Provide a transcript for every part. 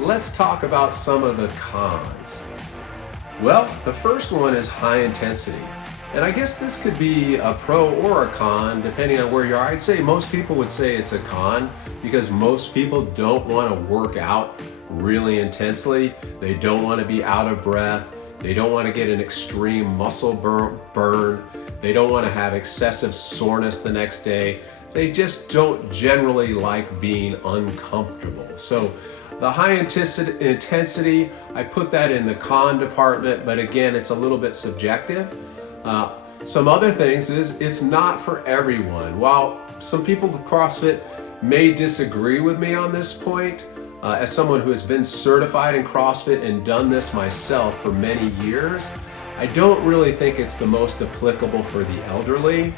let's talk about some of the cons. Well, the first one is high intensity. And I guess this could be a pro or a con depending on where you are. I'd say most people would say it's a con because most people don't want to work out really intensely. They don't want to be out of breath. They don't want to get an extreme muscle burn. They don't want to have excessive soreness the next day. They just don't generally like being uncomfortable. So the high intensity, I put that in the con department, but again, it's a little bit subjective. Some other things is it's not for everyone. While some people with CrossFit may disagree with me on this point, as someone who has been certified in CrossFit and done this myself for many years, I don't really think it's the most applicable for the elderly.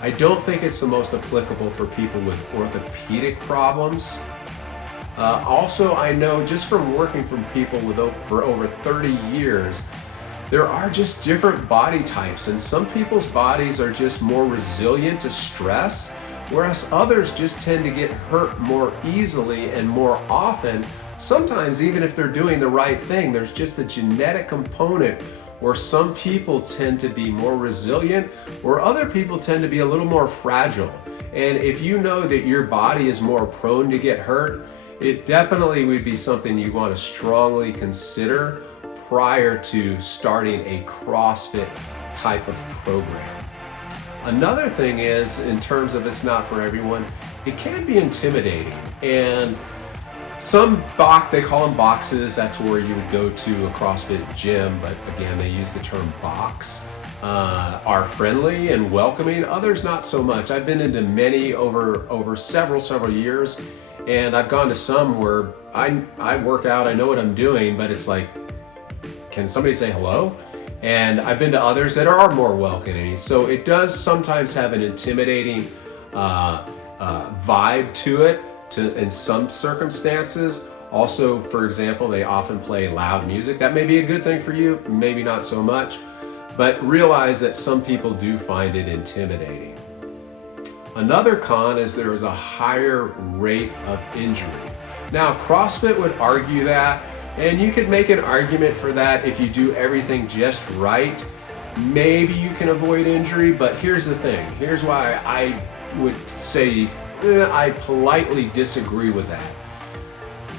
I don't think it's the most applicable for people with orthopedic problems. Also, I know just from working from people for over 30 years, there are just different body types, and some people's bodies are just more resilient to stress, whereas others just tend to get hurt more easily and more often. Sometimes even if they're doing the right thing, there's just a genetic component where some people tend to be more resilient, or other people tend to be a little more fragile. And if you know that your body is more prone to get hurt, it definitely would be something you want to strongly consider prior to starting a CrossFit type of program. Another thing is, in terms of it's not for everyone, it can be intimidating. And they call them boxes, that's where you would go to a CrossFit gym, but again, they use the term box, are friendly and welcoming, others not so much. I've been into many over several years, and I've gone to some where I work out, I know what I'm doing, but it's like, can somebody say hello? And I've been to others that are more welcoming. So it does sometimes have an intimidating vibe to it in some circumstances. Also, for example, they often play loud music. That may be a good thing for you, maybe not so much, but realize that some people do find it intimidating. Another con is there is a higher rate of injury. Now, CrossFit would argue that, and you could make an argument for that if you do everything just right. Maybe you can avoid injury, but here's the thing. Here's why I would say I politely disagree with that.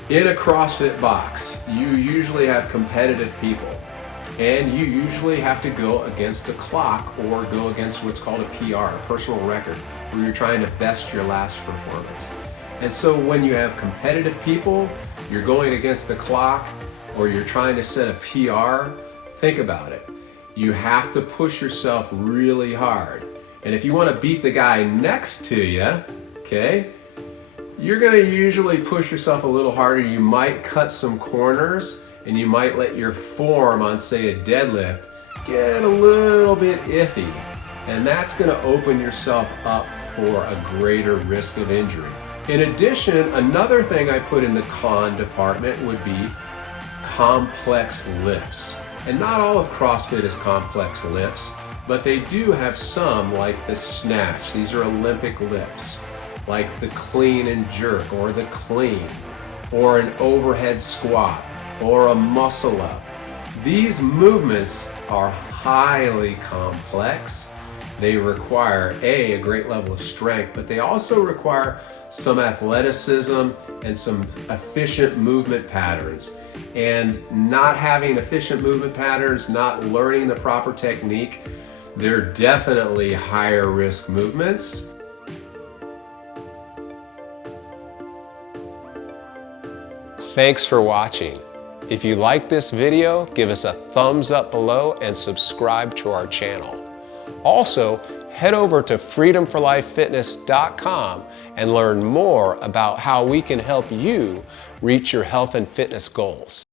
In a CrossFit box, you usually have competitive people, and you usually have to go against the clock or go against what's called a PR, a personal record, where you're trying to best your last performance. And so when you have competitive people, you're going against the clock, or you're trying to set a PR, think about it. You have to push yourself really hard. And if you want to beat the guy next to you, okay, you're going to usually push yourself a little harder. You might cut some corners, and you might let your form on, say, a deadlift get a little bit iffy. And that's going to open yourself up for a greater risk of injury. In addition, another thing I put in the con department would be complex lifts. And not all of CrossFit is complex lifts, but they do have some, like the snatch. These are Olympic lifts, like the clean and jerk, or the clean, or an overhead squat, or a muscle up. These movements are highly complex. They require a great level of strength, but they also require some athleticism and some efficient movement patterns. And not having efficient movement patterns, not learning the proper technique, they're definitely higher risk movements. Thanks for watching. If you like this video, give us a thumbs up below and subscribe to our channel. Also, head over to freedomforlifefitness.com and learn more about how we can help you reach your health and fitness goals.